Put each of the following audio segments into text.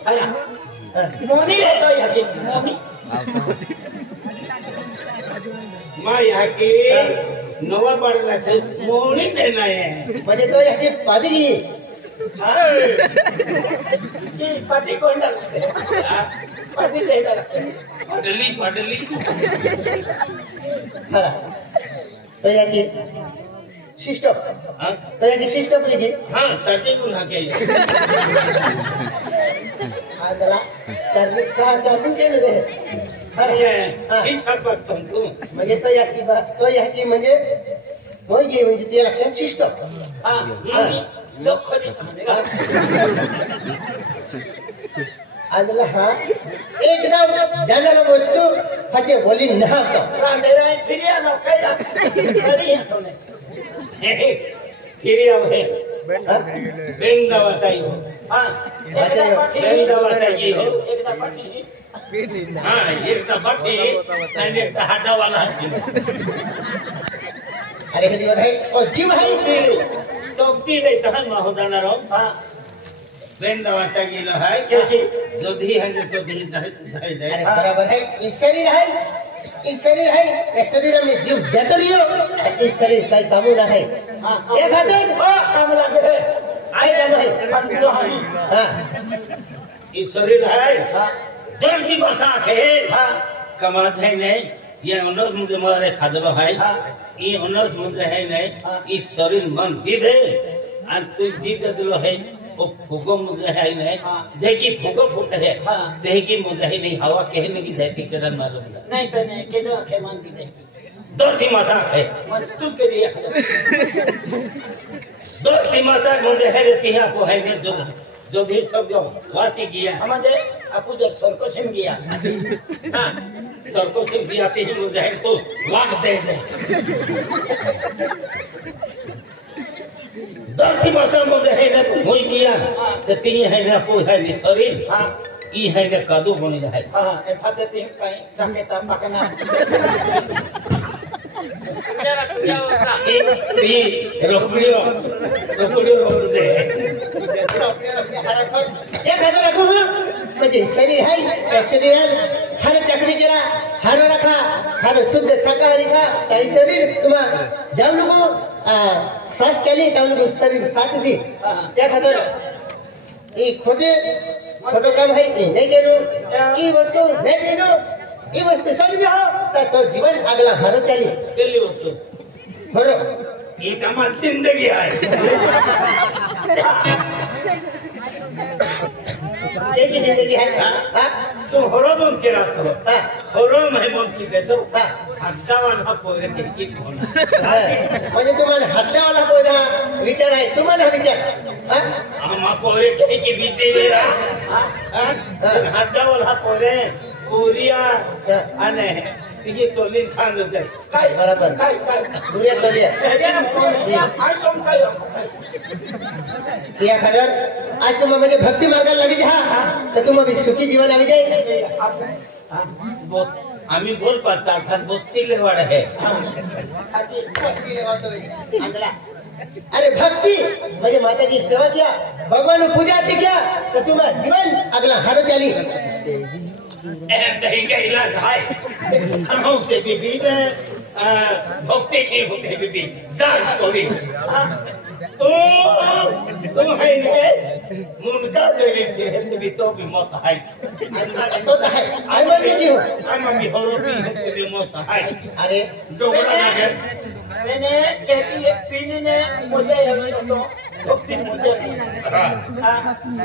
मोनी रहता है यहाँ की मोनी माँ यहाँ की नवा पड़ना से मोनी देना है म्हणजे तो यहाँ की पादरी ये पति कौन लगते हैं पति चाहिए लगते हैं पडली पडली खरा तो यहाँ की सिस्टम हाँ तो यहाँ की सिस्टम लिखी हाँ सच्ची गुना के आंधळा चार्जिंग का चार्जिंग केलं रे ये शीशा पर तुमको म्हणजे तो यहाँ की म्हणजे होगी म्हणजे ते लक्षात सिस्टम हाँ लोग खोज आंधळा हा एकदम जाणारा वस्तू हाचे बोली नहावतो रांडेरा फिर या लोग कहीं ना कहीं है तूने फिर अब है बेंदा वसाई हो हाँ बेंदा वसाई हो एक दफा ठीक हाँ एक तो बटी और एक तो हाटा वाला अरे कधी आहे और जीव आहे तो ती नहीं तहन में हो जाना रहो हाँ बेंदा वसाई लो है जो धी है जो धी जाए अरे बराबर है इस शरीर है इस शरीर में जीव जातो लियो इस शरीर काही कामू ना है ये खातिर काम लगे है आई जानो है हां ये शरीर है जन की माथा के हाँ कमात है नहीं ये उन्नत मुझे मारे खादलो है ये उन्नत मुझे है नहीं इस शरीर मन दे और तू जीव दिलो है वो फूको मुझे है नहीं जे की फूको फूट है ते की मुझे है नहीं हवा कहने की जाती करन मालूम नहीं तो नहीं केनो के मान दी नहीं दो की माथा है मत तू के लिए दो की माथा मुझे है रहती है को है जो भी सब जो वासी किया हमारे आपू जब सरकसिम गया हाँ सरको से भी आती है मुझे है तो वाग दे दर्दी माता मुझे है ना वही किया तो तीन है ना फूल है ना शरीर ई है ना कादू बन जाए हाँ ए फासे तीन कहीं जाके ता पकना मेरा क्या होता ये रोकड़ियों रोक दे ये खातिर रखो म्हणजे शरीर है या शरीर हर चक्री केला हर रखा हर शुद्ध शाकाहारी खा काही शरीर तुम्हा जाऊ नको श्वास केली जाऊ नको शरीर साथ दी त्या खातिर ई खोटो काम है नहीं केलो ई वस्तु नहीं केलो ई वस्तु सोडी दे तो जीवन अगला हरो चली दिल्ली वस्तु बरो ये हमारी जिंदगी है एक ही जिंदगी है तो हरो बन के रास्ता हो हरो महिमन की दे दो हाँ हड्डा वाला पोरे के की होना म्हणजे तुम्हाला हट्टावाला पोरा विचार आहे तुम्हाला विचार हम पोरे के बीच में हड्डा वाला पोरे पूरिया अने ये तोलिन खान हो जाए काय बराबर काय दुनिया तोलिया या काय तुम काय या खबर आज तुम म्हणजे भक्ती मार्गाला लागी जा तर तुम भी सुखी जीवन लागी जाए आम्ही बोल पाचा अर्थात बोलती लेवाड है अरे भक्ती म्हणजे माताजी सेवा किया भगवान पूजा किया तो तुम जीवन अगला हरो चली दही का इलाज है हम से बीबी ने भक्ति की होते बीबी जान छोड़ी तो है ने मुनका देवी है तो भी मौत है तो है आई मम्मी की हूं आई मम्मी होरो भी मौत है अरे डोगरा लगे मैंने कहती है पीने ने मुझे अभी तो भक्ति मुझे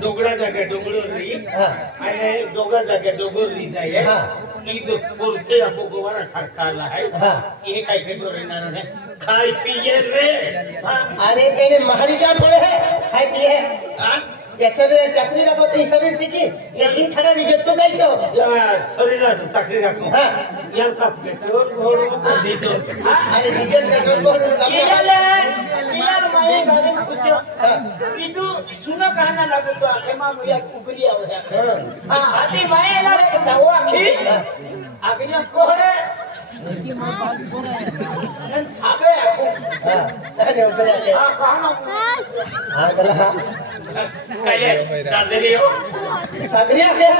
डोगरा जाके डोगरो री अने डोगरा जाके डोगरो री जाए ई तो पुरते आपको गोवारा सरकारला है ये काय के डोरेना रे खाई पिए रे अरे पहले महाराजा पड़े है खाई पिए हां ये शरीर चक्री रखो तो शरीर टिकी ये दिन खड़ा नहीं जो तो गई तो यार शरीर चक्री रखो हां यार का पेट्रोल घोड़ो को डीजल अरे डीजल पेट्रोल को यार माये गाड़ी में पूछो इदु सुनो कहना लगे तो एमा मुया कुकरी आवे हां आती माये लागे तो वो आखी आखी कोहरे अबे हां अरे ऊपर जाके हां कहना हाँ चला हाँ काय दादरी हो सागरिया क्या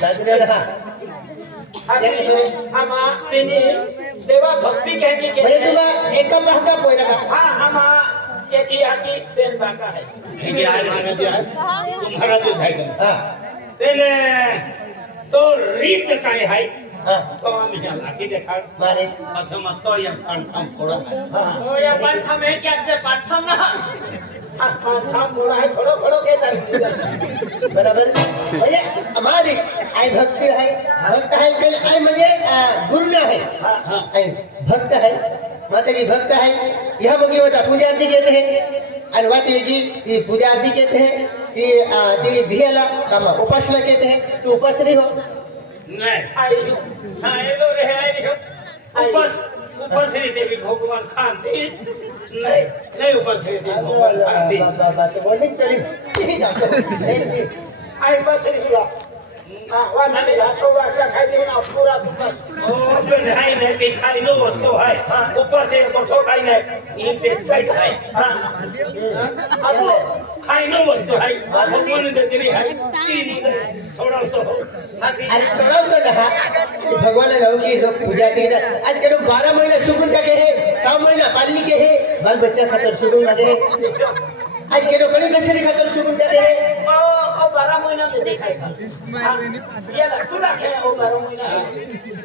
सागरिया लगा आमा तिने देवा भक्ती कह के भाई तुम्हारा एक कम बहका पोई रखा हाँ आमा एक ही आकी बेन बाका है तुम्हारा जो है हाँ तेने तो रीत काय है हाँ तो आम्ही लाकी देखा मारे असं मत तो या काम थोड़ा है ओ या पाठम है क्या से पाठम ना पाठम बोला है खड़ो खड़ो के तर बराबर भैया हमारी आई भक्ति है भक्त है कल आई मुझे गुरु ना है आई भक्त है माता की भक्त है यह मुझे बता पूजा आरती कहते हैं अनुवाती जी ये पूजा आरती कहते हैं ये धियाला काम उपासना कहते हैं तो उपासनी हो नहीं आई हाँ ये लो रहे आई ऊपर से देवी भगवान खाती नहीं ऊपर से देवी भगवान खाती बात बोलनी चली नहीं जाते आई बस रही हाँ वह नहीं लाशों वाला खाई देना पूरा पूरा ओ बढ़ाई नहीं दिखाई नो वस्तु है ऊपर से बसो खाई नहीं ये टेस्ट का है अब खाई नो वस्तु है भगवान ने दिली है तीन सोड़ा तो अरे सोड़ा तो रहा भगवान ने लोग की लोग पूजा के आज के लोग 12 महीना सुगुन का के है 6 महीना पालनी के है बाल बच्चा खातर सुगुन लगे है आज के लोग बड़ी गछरी खातर सुगुन का है ओ 12 महीना में दिखाएगा ये तू रखे ओ 12 महीना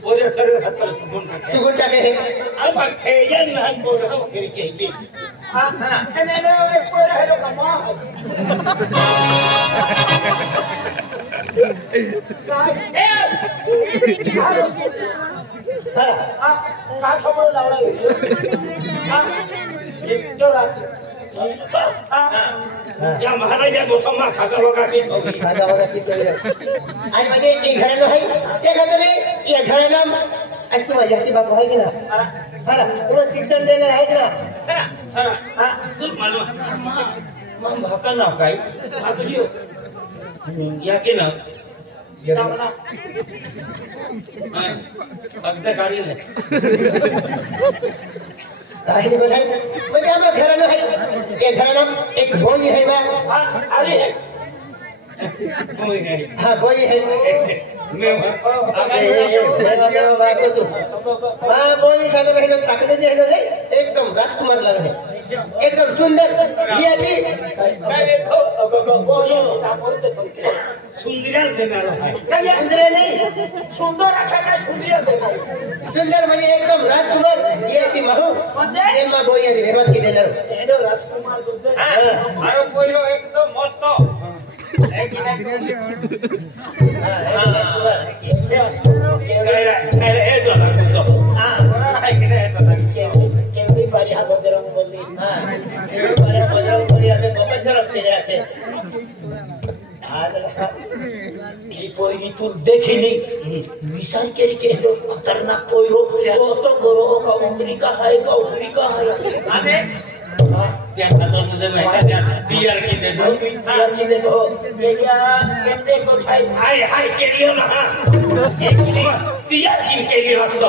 पूरे शरीर खातर सुगुन का है अब थे ये ना बोल रहा हूं फिर के हाँ मैंने वो पूरा है लोग कमा हाँ कहाँ छोड़ लाओ हाँ जो रात या महाराजा गोसम्मा खागा होगा की आज म्हणजे एक घराणं आहे ते खातर या घराणं आज तुम्हाला जाती बापू आहे की ना मला तुम्हाला शिक्षण देणार आहे ना तू मालूम मग भाका ना काय आगलियो या के ना जामना अगदा गाडी ने काही नाही म्हणजे आम्हाला घराणं आहे या घराणं एक बोई आहे बा अरे कोई नहीं हा बोई आहे मैं बायको तू हा बोई खाली राहिलं साखरे जे आहे एकदम राजकुमार लागले एकदम सुंदर बियाली मैं देखो वो ये काम करते तो सुंदर देणार आहे सुंदर नाही सुंदर अच्छा काय सुंदर देणार सुंदर म्हणजे एकदम राजकुमार बियाती माहू जन्मा बोई आणि भेमत की देणार एनो राजकुमार सुंदर अरे बोलो एकदम मस्त काय रे हे तो लागतो बरोबर आहे की नाही तो लागतो केवढी बारी हा बजरंग बोलली बरे बजाव करी आता बाबा जरा फिरे आते ही पोयरी तू देखिली विचार केली की हे खतरनाक पोयरो वो तो गरो का अमेरिका है का अफ्रीका है आने त्या खातर मध्ये माहिती त्या टीआर की दे दो यार जी देखो ये क्या कहते को छाई हाय हाय केलियो ना एक टीआर की केली वाटतो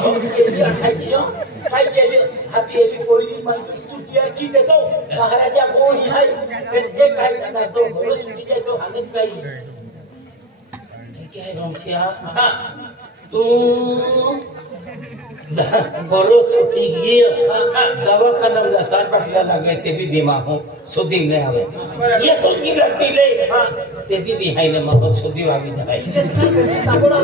काय केले हाती येली पोयरी मन तू टीआर की देखो महाराजा कोण है ते काय करणार तो हो सुटी जाय तो हालत काय क्या है रोमसिया तू बरो सुटी ये दवाखाना में 4-5 लाख लगे ते भी बीमा हो सुधी में आवे ये तो की लड़की ले ते भी दिहाई ने महो सुधी वावी दवाई साबुना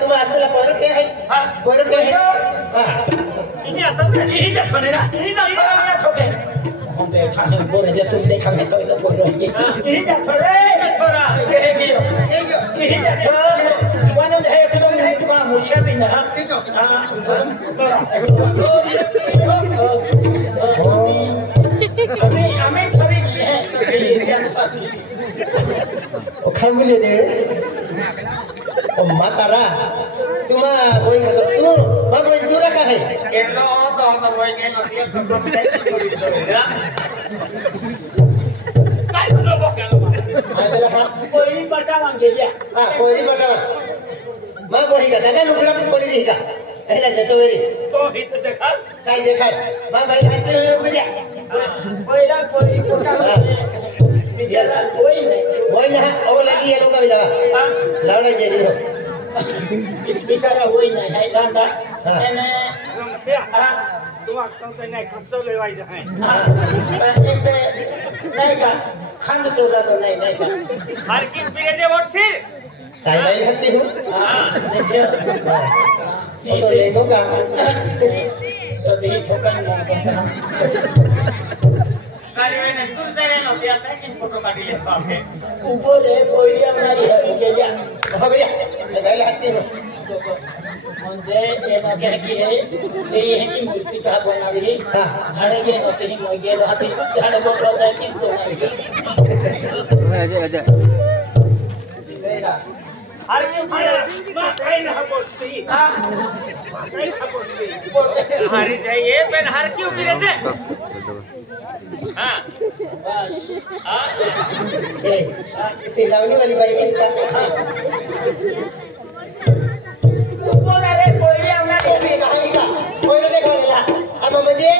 तुम्हाला असला पोरं काय आहे पोरं काय आहे ini atau ini dah panera ini dah panera छोटे हम दे खाने बोले जे तुम देखा मैं तो इधर बोल रही ini dah panera थोड़ा ये गियो ini dah थोड़ा वाला है तो है तो मुझे भी ना अभी हमें थोड़ी है ओ खामिले दे ओ मातारा तुमा बोई खातर सुनो मा बोई दूरा का है केलो तो बोई के नदिया तो काय बोलो बकालो आदला हा कोई पटा मांगे लिया हा कोई बटा मा बोई का दादा नुकला बोली दी का एला जतो वेरी तो ही तो देखा काय देखा मा बैल हाते हुए उभ्या पहिला पोरी पोटा बिचारा कोई नहीं होय ना ओ लगी ये लोग बिला लावला जेरी हो बिचारा होई नाही है दादा आणि तुम्हा कंपनी नाही खर्च लेवायचं आहे नाही का खांड सोडा तो नाही का मार्किंग पिरेचे वोटशील काय बैल हाते हो तो लेगो का तो ही ठोकान गाड़ी में दूर से रहना होता है कि फोटो काट ले तो आपके ऊपर है कोई हमारी है के जा हो भैया बैल हाते हो म्हणजे एना क्या की है ये है कि मूर्ति का बना रही झाड़े के होते ही मर गए हाथी झाड़े को होता है कि तो बैला हर क्यों मां कहीं ना पड़ती कहीं ना पड़ती हमारी चाहिए पेन हर क्यों गिरे थे हां बस ये लावली वाली बाई किसका ऊपर अरे कोई हमना तो भी कहां का कोई ने देखा गेला अब म्हणजे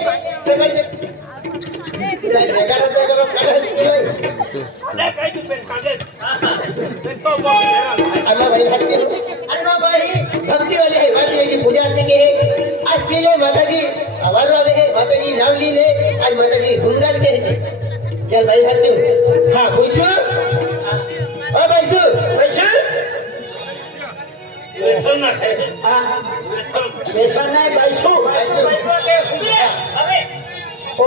सगळे नाही घरात अरे काही तू पेन काढे पेन तो बोल अम्मा भाई हाथी अरे मां भाई भक्ति वाली है बात है कि पूजा करने के है आज के लिए माता जी आवाज आवे है माता जी नावली ने आज माता जी गुणगान के है चल भाई हाथी हां बैसो ओ बैसो वैसा ना है वैसा नहीं बैसो ले अबे ओ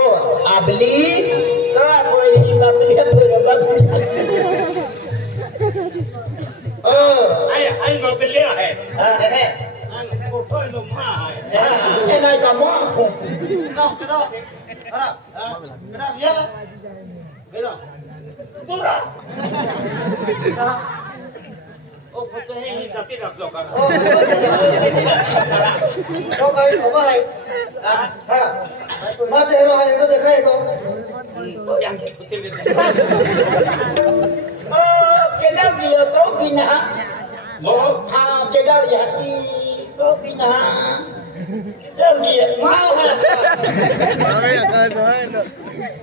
आबली तो कोई नहीं बाप ने पूरा बाप ओ आई नोबले है है फोटो लो मां है ये नहीं का मो ना करो करा ये करो पूरा ओ फोटो है ही जाती रख लो करा तो भाई हो भाई हां मां तेरो है तो देखा है तो यहाँ के कुछ ले ओ केदा दियो तो बिना वो हां केदा याती तो बिना केदा दियो मां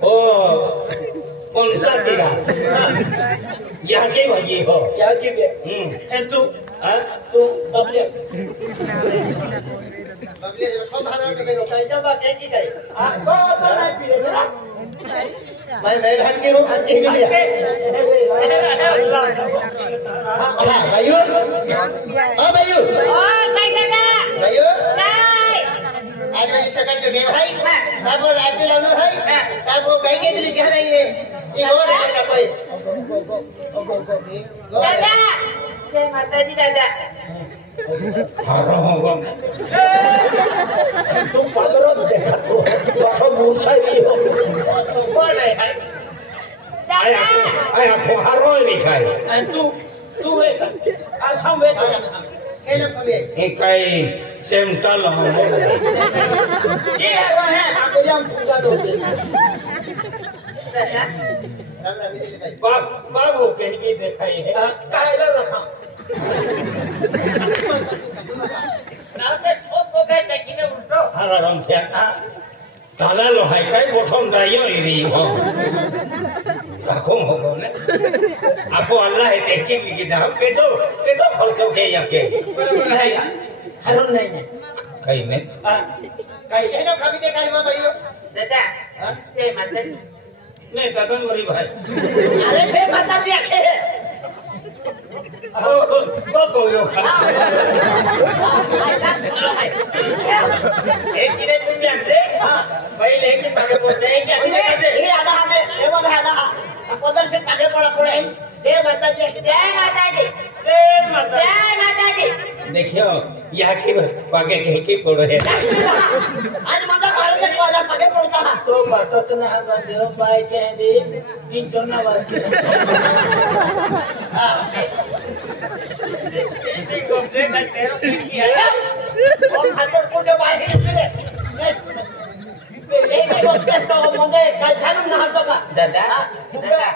ओ कौन सा तेरा यहाँ के भाई हो या की बे ए तू तू बबले बबले रखो भाना तो करो कहीं जा बात है की कहीं तो नहीं पीले ना मैं बैल हाथ के हूं एक लिया हां भाइयों ओ भाइयों काय दादा भाइयों काय आज मैं सकल जो देव भाई तब वो रात में लालू है तब वो कहीं के दिल क्या नहीं है ये हो रहा है कोई दादा जय माता जी दादा हारो होगा तू पगरो देखा तो बाबा मूर्छा ही हो कौन है दादा आया को हारो नहीं खाए एंड तू एक असम वे ये लोग कभी ये कई सेमटल हो ये है आगे हम पूजा दो दादा राम राम जी भाई बाबू कहीं दिखाई है कायला रखा नामे खूब को गए लेकिन उल्टो हारा राम से ताला लो है कई बोठम दाइयो इरी हो रखो हो ने आपको अल्लाह है देखिए कि दाम के दो खर्चो के या के बराबर है हरन नहीं है कहीं ने कैसे लोग कभी देखा है भाइयों दादा जय माता जी नहीं ददन वरी भाई अरे थे माता जी आखे है वो बोलो एक किने तुम जानते भाई लेकिन मागे बोलते हैं कि अभी ये आधा हमें ये वाला आधा पदर से आगे पड़ा पड़े जय माता जी जय माता जी जय माता जय माता जी देखियो यहाँ के पागे कहीं की फोड़ो है आज माता भारत के वाला आगे पड़ता है तो बातों तो ना बंदे पाए के दे तीन सोना वाला गोपने का तेरो किया और हाथों को के बाहर निकले ये बोलते तो मुझे कल खानू ना होगा दादा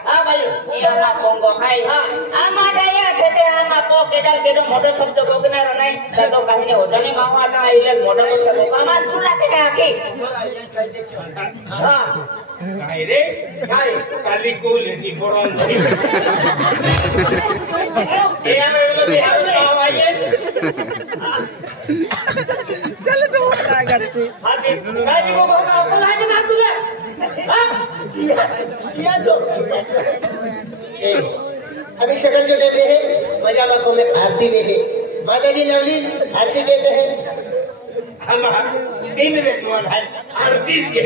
हां भाई ये हमारा पोंगो भाई हमारा ये कहते हम आपको के बेदार केनो मोठो शब्द बोलणार नाही तर तो काही नाही होत आणि मामाला आईले मोठा बोलतो मामा तुला ते काय आखी हां काय रे काय काली को लेटी पडून हे आम्ही आवाजे चल तू काय करते काय निघो बाबा आपण आहे ना तुला या जो अभी शक्ल जो देते हैं मजा बापों में आरती देते माता जी लवली आरती देते हैं हम 3 रेटवाल है 38 के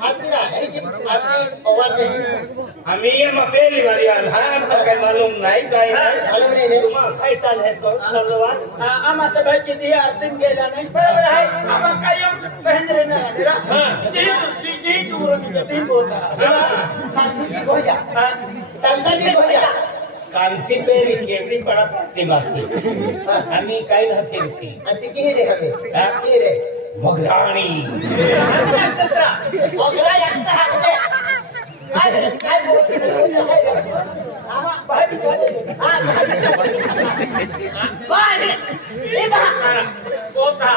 आरती ओवर हमें ये पहली बार यार हमको काय मालूम नहीं काय मालूम नहीं है तुम्हारा कैसा है तो धन्यवाद आम्हाला भाईची ती आरतीन गेला नाही बरोबर आहे आपण काय पहन रे ना तेरा जी दूर ती बोलता सांस्कृतिक भोजा कांति पेरी केवड़ी पड़ा पत्ती बास्ती हमें काय ना फिरती अति की देखा मैं की रे मगराणी ओकरा यात्रा हाते काय बोलते आम्हा भाई बाय ए बा पोता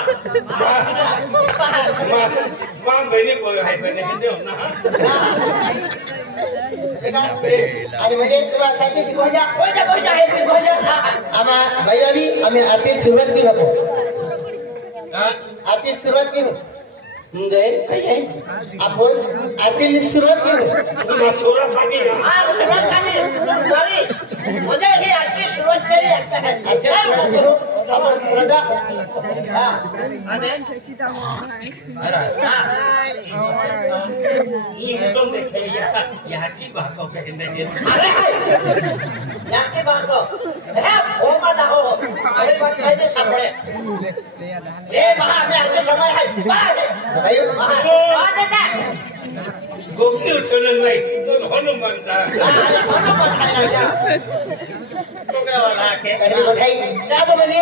मां बहनी बोल है बहनी हिंदी हो ना देखा आणि म्हणजे तुला सांगितली भोजा ऐसे भोजा आम्हा भैया भी हमें आरती सुरुवात की नको आरती सुरुवात की गए कहीं आपण आरती सुरुवात की तुम सोरा खानी ना सुरुवात खाली सॉरी मुझे ही आरती सुरुवात करी अच्छा करो आपण श्रद्धा हां ये तुम देखे यहाँ की बात को कहने दे अरे याके बांधो हे हो मत हो अरे बात कैसे सापडे ए बहा मी आरती समय आहे भाई बहा दादा गोपी उठवलं नाही तो हनुमान दा तो क्या वाला के कधी बघाई का तो म्हणजे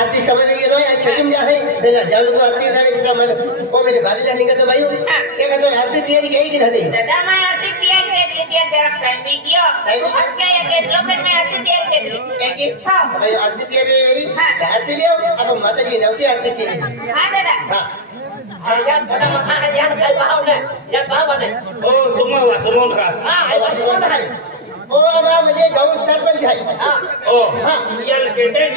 आरती समय में गेलो आहे खेतून जा है देगा जाऊ को आरती उठाने की मन को मेरे बारी जाने का तो भाई ये कहते आरती तैयारी की कि नहीं दादा मैं आती तैयार कर ली तैयार जरा टाइम भी किया और क्या ये के लोग मैं आती तैयार कर ली कि भाई आरती तैयारी मेरी आरती लियो अब माता जी नवती आरती के लिए हां दादा हां यार बड़ा मखा है यार काय भाव ने यार भाव ने ओ तुम्हारा समोन का हां आई बस कोण आहे ओ बाबा म्हणजे गाव सरपंच आहे हां ओ ये केटे